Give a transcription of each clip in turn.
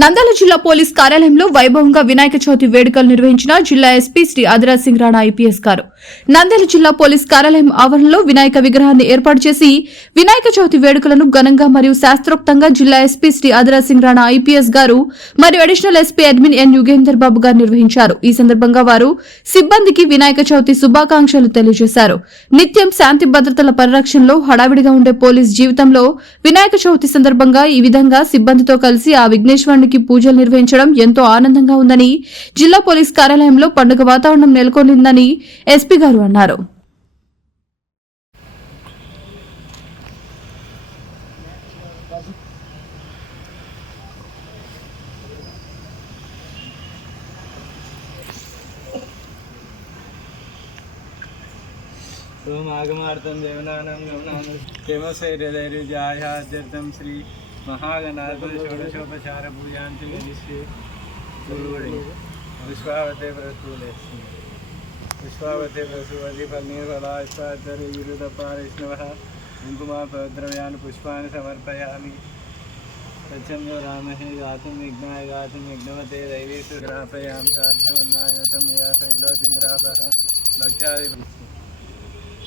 Nandyal జిల్లా police కార్యాలయంలో వైభవంగా వినాయక చవితి వేడుకలు నిర్వహించిన జిల్లా ఎస్పీ శ్రీ ఆదిరాజ్ సింగ్ రాణా ఐపీఎస్ గారు. నంద్యాల జిల్లా పోలీస్ కార్యాలయం ఆవరణలో వినాయక విగ్రహాన్ని ఏర్పాటు చేసి వినాయక చవితి వేడుకలను ఘనంగా మరియు శాస్త్రోక్తంగా జిల్లా ఎస్పీ శ్రీ ఆదిరాజ్ సింగ్ రాణా ఐపీఎస్ గారు మరియు additional SP admin N Yugender Babu గారు నిర్వహించారు. ఈ సందర్భంగా వారు సిబ్బందికి వినాయక చవితి శుభాకాంక్షలు తెలియజేశారు. నిత్యం శాంతి భద్రతల పరిరక్షణలో హడావిడిగా ఉండే పోలీస్ జీవితంలో వినాయక చవితి సందర్భంగా ఈ విధంగా సిబ్బందితో కలిసి ఆ దేవుడికి పూజలు నిర్వహించడం ఎంతో ఆనందంగా ఉందని జిల్లా పోలీస్ కార్యాలయంలో పండుగ వాతావరణం నెలకొనిందని ఎస్పీ గారు అన్నారు. సోమాగమార్థం దేవనానం గమనాను ప్రేమశైర్యధైర్య జాయార్థం శ్రీ మహాగణాథ షోడశోపచార పూజాంతి గణేష్ సూర్యుడి విశ్వావతే వ్రతులే విశ్వావతే వ్రతువతి పల్నీర్వలా విశ్వాధరి విరుదపారిష్ణవ కుంకుమా పద్రవ్యాన్ని పుష్పాన్ని సమర్పయామి సత్యంలో రామహే గాతం విఘ్నాయ గాతం విఘ్నవతే దైవేశు గ్రాపయాం సాధ్యోన్నాయోతం యా శైలో తిమ్రాప లక్ష్యాది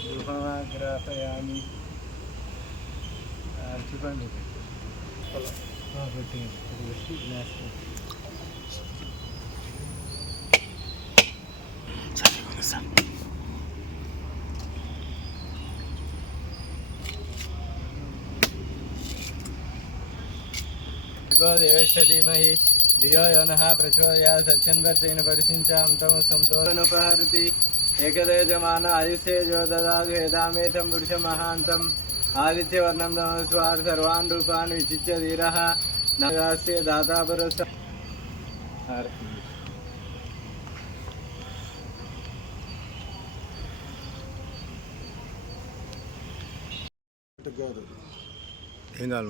గృహమా గ్రాపయామి అర్చుకోండి దేవస్య ధీమహి ధియో యో ప్రచోదయా సచ్చన్వర్తేన పరిశించాం తమ సంతోషనుపహరతి ఏకదేజమాన ఆదిశేజో దదాదు హేదామేతం పురుష మహాంతం ఆదిత్యవర్ణం తమస్వార్ సర్వాన్ రూపాన్ విచిత్య ధీరः. నగాస్య కావాలి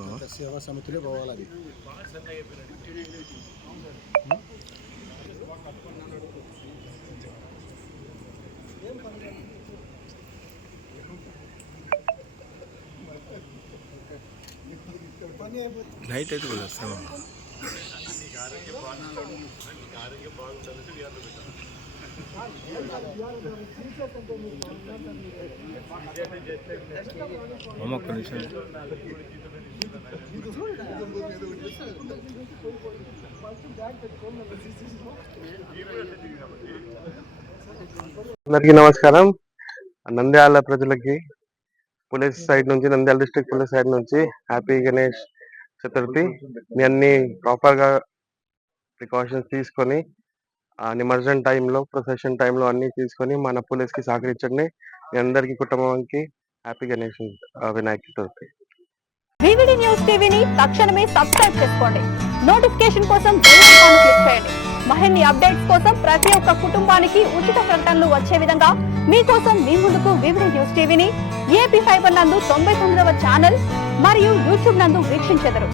మామ? సేవా సమితిలో పోవాలి అది. నైట్ అయితే కూడా వస్తాం ఒక్క నిమిషం. అందరికీ నమస్కారం. నంద్యాల ప్రజలకి పోలీస్ సైడ్ నుంచి నంద్యాల డిస్ట్రిక్ట్ పోలీస్ సైడ్ నుంచి హ్యాపీ గణేష్ చతుర్థి. మీ అన్ని ప్రాపర్గా ప్రికాషన్స్ తీసుకొని ఆ నిమజ్జన టైంలో ప్రొసెషన్ టైంలో అన్ని తీసుకొని మన పోలీస్కి సహకరించండి. మీ అందరికీ కుటుంబానికి హ్యాపీ గణేష్ ఆ, వినాయక చతుర్థి వివిడి న్యూస్ టీవీని తక్షణమే సబ్స్క్రైబ్ చేసుకోండి. నోటిఫికేషన్ కోసం బెల్ ఐకాన్ క్లిక్ చేయండి. మరిన్ని అప్డేట్స్ కోసం ప్రతి ఒక్క కుటుంబానికి ఉచిత ప్రకటనలు వచ్చే విధంగా మీకోసం మీ ముందుకు వివిడి న్యూస్ టీవీని ఏపీ ఫైబర్ నందు తొంభై తొమ్మిదవ ఛానల్ మరియు యూట్యూబ్ నందు వీక్షించెదరు.